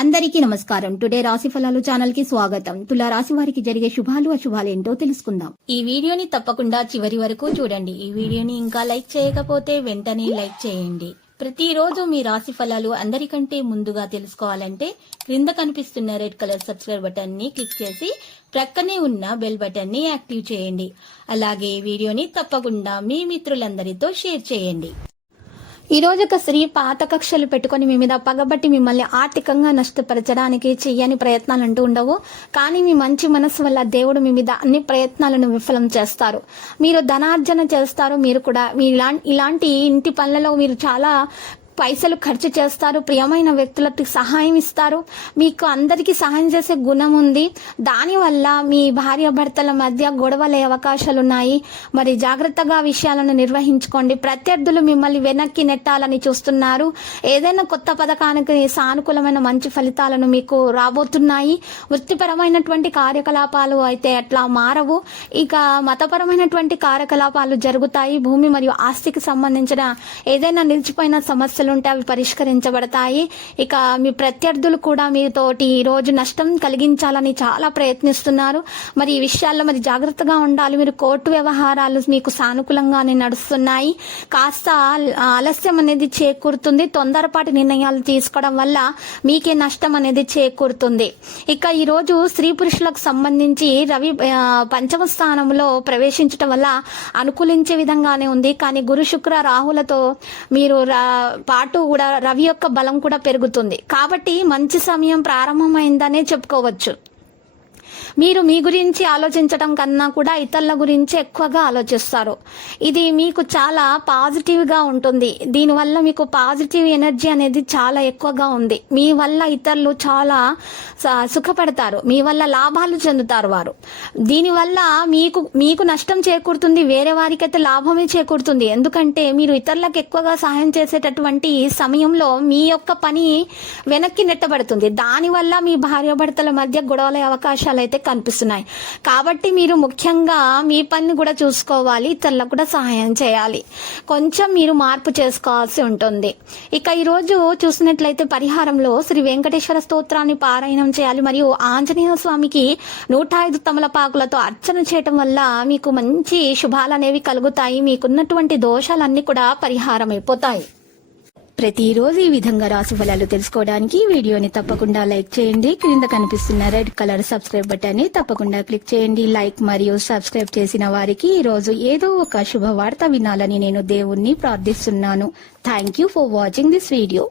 అందరికీ నమస్కారం. టుడే రాశి ఫలాలు ఛానల్ కి స్వాగతం. తులా రాశి వారికి జరిగే శుభాలు అశుభాలు ఏంటో తెలుసుకుందాం. ఈ వీడియోని తప్పకుండా చివరి వరకు చూడండి. ఈ వీడియోని ఇంకా లైక్ చేయకపోతే వెంటనే లైక్ చేయండి. ప్రతిరోజు మీ రాశి ఫలాలు అందరికంటే ముందుగా తెలుసుకోవాలంటే క్రింద కనిపిస్తున్న రెడ్ కలర్ సబ్స్క్రైబ్ బటన్ ని క్లిక్ చేసి ప్రక్కనే ఉన్న బెల్ బటన్ ని యాక్టివ్ చేయండి. అలాగే ఈ వీడియోని తప్పకుండా మీ మిత్రులందరితో షేర్ చేయండి. ఈ రోజు ఒక స్త్రీ పాత కక్షలు పెట్టుకుని మీ మీద పగబట్టి మిమ్మల్ని ఆర్థికంగా నష్టపరచడానికి చెయ్యని ప్రయత్నాలు అంటూ ఉండవు. కానీ మీ మంచి మనసు వల్ల దేవుడు మీ మీద అన్ని ప్రయత్నాలను విఫలం చేస్తారు. మీరు ధనార్జన చేస్తారు. మీరు కూడా ఇలాంటి ఇంటి పనులలో మీరు చాలా పైసలు ఖర్చు చేస్తారు. ప్రియమైన వ్యక్తులకు సహాయం ఇస్తారు. మీకు అందరికీ సహాయం చేసే గుణం ఉంది. దానివల్ల మీ భార్య భర్తల మధ్య గొడవలే అవకాశాలు ఉన్నాయి. మరి జాగ్రత్తగా విషయాలను నిర్వహించుకోండి. ప్రత్యర్థులు మిమ్మల్ని వెనక్కి నెట్టాలని చూస్తున్నారు. ఏదైనా కొత్త పథకానికి సానుకూలమైన మంచి ఫలితాలను మీకు రాబోతున్నాయి. వృత్తిపరమైనటువంటి కార్యకలాపాలు అయితే అట్లా మారవు. ఇక మతపరమైనటువంటి కార్యకలాపాలు జరుగుతాయి. భూమి మరియు ఆస్తికి సంబంధించిన ఏదైనా నిలిచిపోయిన సమస్యలు ఉంటే అవి పరిష్కరించబడతాయి. ఇక మీ ప్రత్యర్థులు కూడా మీతోటి ఈ రోజు నష్టం కలిగించాలని చాలా ప్రయత్నిస్తున్నారు. మరి ఈ విషయాల్లో మరి జాగ్రత్తగా ఉండాలి. మీరు కోర్టు వ్యవహారాలు మీకు సానుకూలంగానే నడుస్తున్నాయి. కాస్త ఆలస్యం అనేది చేకూరుతుంది. తొందరపాటి నిర్ణయాలు తీసుకోవడం వల్ల మీకే నష్టం అనేది చేకూరుతుంది. ఇక ఈ రోజు స్త్రీ పురుషులకు సంబంధించి రవి పంచమ స్థానంలో ప్రవేశించడం వల్ల అనుకూలించే విధంగానే ఉంది. కానీ గురు శుక్ర రాహులతో మీరు పాటు కూడా రవి యొక్క బలం కూడా పెరుగుతుంది. కాబట్టి మంచి సమయం ప్రారంభమైందనే చెప్పుకోవచ్చు. మీరు మీ గురించి ఆలోచించడం కన్నా కూడా ఇతరుల గురించి ఎక్కువగా ఆలోచిస్తారు. ఇది మీకు చాలా పాజిటివ్గా ఉంటుంది. దీనివల్ల మీకు పాజిటివ్ ఎనర్జీ అనేది చాలా ఎక్కువగా ఉంది. మీ వల్ల ఇతరులు చాలా సుఖపడతారు. మీ వల్ల లాభాలు చెందుతారు వారు. దీనివల్ల మీకు నష్టం చేకూరుతుంది. వేరే వారికైతే లాభమే చేకూరుతుంది. ఎందుకంటే మీరు ఇతరులకు ఎక్కువగా సహాయం చేసేటటువంటి సమయంలో మీ యొక్క పని వెనక్కి నెట్టబడుతుంది. దానివల్ల మీ భార్యాభర్తల మధ్య గొడవల అవకాశాలు అయితే కనిపిస్తున్నాయి. కాబట్టి మీరు ముఖ్యంగా మీ పని కూడా చూసుకోవాలి. ఇతరులకు కూడా సహాయం చేయాలి. కొంచెం మీరు మార్పు చేసుకోవాల్సి ఉంటుంది. ఇక ఈరోజు చూసినట్లయితే పరిహారంలో శ్రీ వెంకటేశ్వర స్తోత్రాన్ని పారాయణం చేయాలి. మరియు ఆంజనేయ స్వామికి 105 తమలపాకులతో అర్చన చేయటం వల్ల మీకు మంచి శుభాలు అనేవి కలుగుతాయి. మీకున్నటువంటి దోషాలన్నీ కూడా పరిహారం అయిపోతాయి. ప్రతిరోజు ఈ విధంగా రాశి ఫలాలు తెలుసుకోవడానికి వీడియోని తప్పకుండా లైక్ చేయండి. క్రింద కనిపిస్తున్న రెడ్ కలర్ సబ్స్క్రైబ్ బటన్ ని తప్పకుండా క్లిక్ చేయండి. లైక్ మరియు సబ్స్క్రైబ్ చేసిన వారికి ఈ రోజు ఏదో ఒక శుభవార్త వినాలని నేను దేవుణ్ణి ప్రార్థిస్తున్నాను. Thank you for watching this video.